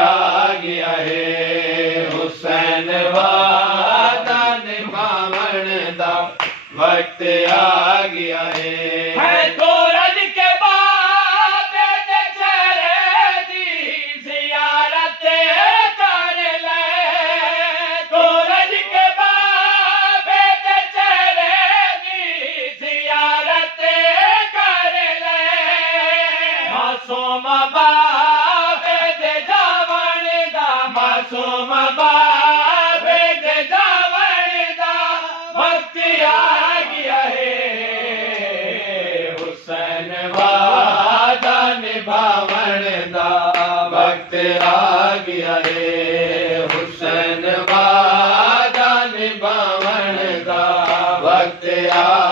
आ गया है हुसैन वादा निभावण दा वक्त आ गया है तो रज के बाद चेहरे दी जियारत कर ले तो रज के बाद चेहरे दी जियारत कर ले मासूम बाबे दे जावण दा मासूम बाबे दे जावण दा वक्त आ गया है हुसैन वादा निभावण दा वक्त आ गया है हुसैन वादा निभावण दा वक्त आ